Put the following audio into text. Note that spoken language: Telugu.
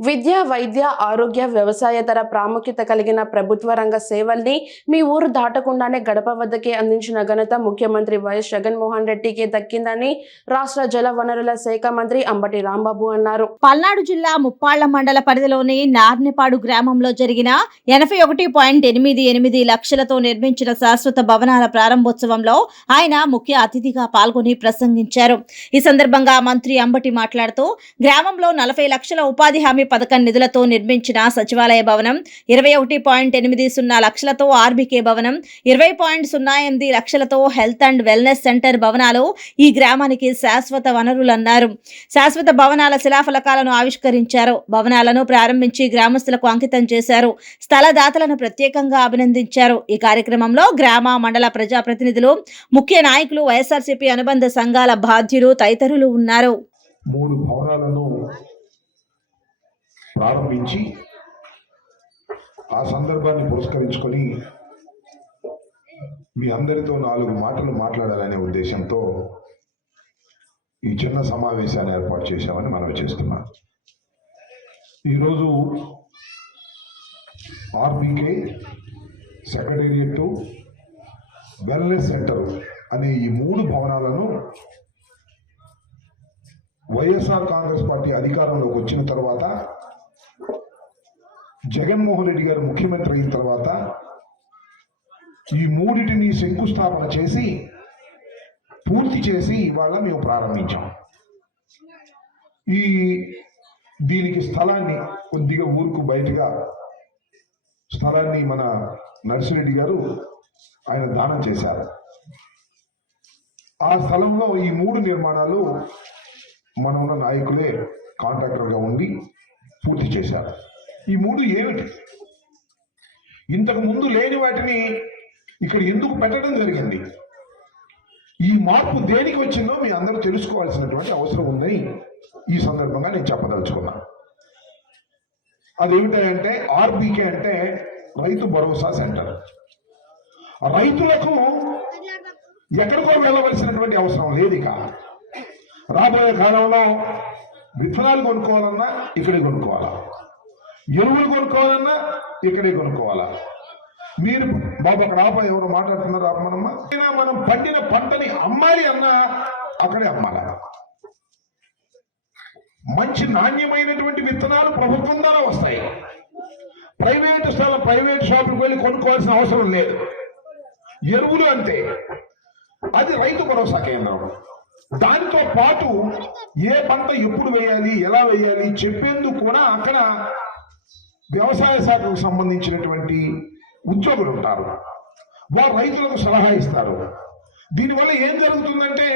విద్య వైద్య ఆరోగ్య వ్యవసాయతర ప్రాముఖ్యత కలిగిన ప్రభుత్వ రంగ సేవల్ని మీ ఊరు దాటకుండానే గడప వద్దకే అందించిన ఘనత ముఖ్యమంత్రి వైఎస్ జగన్మోహన్ రెడ్డికి దక్కిందని రాష్ట్ర జల వనరుల శాఖ మంత్రి అంబటి రాంబాబు అన్నారు. పల్నాడు జిల్లా ముప్పాళ్ళ మండల పరిధిలోని నార్నిపాడు గ్రామంలో జరిగిన ఎనభై ఒకటి పాయింట్ ఎనిమిది ఎనిమిది లక్షలతో నిర్మించిన శాశ్వత భవనాల ప్రారంభోత్సవంలో ఆయన ముఖ్య అతిథిగా పాల్గొని ప్రసంగించారు. ఈ సందర్భంగా మంత్రి అంబటి మాట్లాడుతూ గ్రామంలో నలభై లక్షల ఉపాధి హామీ పథకం నిధులతో నిర్మించిన సచివాలయ భవనం ఇరవై ఒకటి పాయింట్ ఎనిమిది సున్నా లక్షలతో ఆర్బీకే భవనం ఇరవై పాయింట్ సున్నా ఎనిమిది లక్షలతో హెల్త్ అండ్ వెల్నెస్ సెంటర్ భవనాలు ఈ గ్రామానికి శాశ్వత వనరులన్నారు. శాశ్వత భవనాల శిలాఫలకాలను ఆవిష్కరించారు. భవనాలను ప్రారంభించి గ్రామస్తులకు అంకితం చేశారు. స్థలదాతలను ప్రత్యేకంగా అభినందించారు. ఈ కార్యక్రమంలో గ్రామ మండల ప్రజాప్రతినిధులు ముఖ్య నాయకులు వైఎస్ఆర్సీపీ అనుబంధ సంఘాల బాధ్యులు తదితరులు ఉన్నారు. మూడు భవనాలను ప్రారంభించి ఆ సందర్భాన్ని పురస్కరించుకొని మీ అందరితో నాలుగు మాటలు మాట్లాడాలనే ఉద్దేశంతో ఈ చిన్న సమావేశాన్ని ఏర్పాటు చేశామని మనవి చేస్తున్నాం ఈరోజు ఆర్బీకే సెక్రటేరియట్ వెల్నెస్ సెంటర్ అనే ఈ మూడు భవనాలను వైఎస్ఆర్ కాంగ్రెస్ పార్టీ అధికారంలోకి వచ్చిన తర్వాత జగన్మోహన్ రెడ్డి గారు ముఖ్యమంత్రి అయిన తర్వాత ఈ మూడిటిని శంకుస్థాపన చేసి పూర్తి చేసి ఇవాళ మేము ప్రారంభించాం. ఈ దీనికి స్థలాన్ని కొద్దిగా ఊరుకు బయటగా స్థలాన్ని మన నర్సిరెడ్డి గారు ఆయన దానం చేశారు. ఆ స్థలంలో ఈ మూడు నిర్మాణాలు మన ఉన్న నాయకులే కాంట్రాక్టర్గా ఉండి పూర్తి చేశారు. ఈ మూడు ఏమిటి? ఇంతకు ముందు లేని వాటిని ఇక్కడ ఎందుకు పెట్టడం జరిగింది? ఈ మార్పు దేనికి వచ్చిందో మీ అందరూ తెలుసుకోవాల్సినటువంటి అవసరం ఉందని ఈ సందర్భంగా నేను చెప్పదలుచుకున్నా. అదేమిటంటే ఆర్బీకే అంటే రైతు భరోసా సెంటర్. రైతులకు ఎక్కడికో వెళ్ళవలసినటువంటి అవసరం లేదు ఇక. రాబోయే కాలంలో విత్తనాలు కొనుక్కోవాలన్నా ఇక్కడే కొనుక్కోవాలా? ఎరువులు కొనుక్కోవాలన్నా ఇక్కడే కొనుక్కోవాలా? మీరు బాబు అక్కడ ఆప ఎవరు మాట్లాడుతున్నారు ఆపమనమ్మా. అయినా మనం పండిన పంటని అమ్మాలి అన్నా అక్కడే అమ్మాలి? మంచి నాణ్యమైనటువంటి విత్తనాలు ప్రభుత్వం ద్వారా వస్తాయి. ప్రైవేటు స్థల ప్రైవేట్ షాపులకు వెళ్ళి కొనుక్కోవాల్సిన అవసరం లేదు. ఎరువులు అంతే అది రైతు భరోసా కేంద్రం. దానితో పాటు ఏ పంట ఎప్పుడు వేయాలి ఎలా వేయాలి చెప్పేందుకు కూడా అక్కడ వ్యవసాయ శాఖకు సంబంధించినటువంటి ఉద్యోగులు ఉంటారు. వారు రైతులకు సలహా ఇస్తారు. దీనివల్ల ఏం జరుగుతుందంటే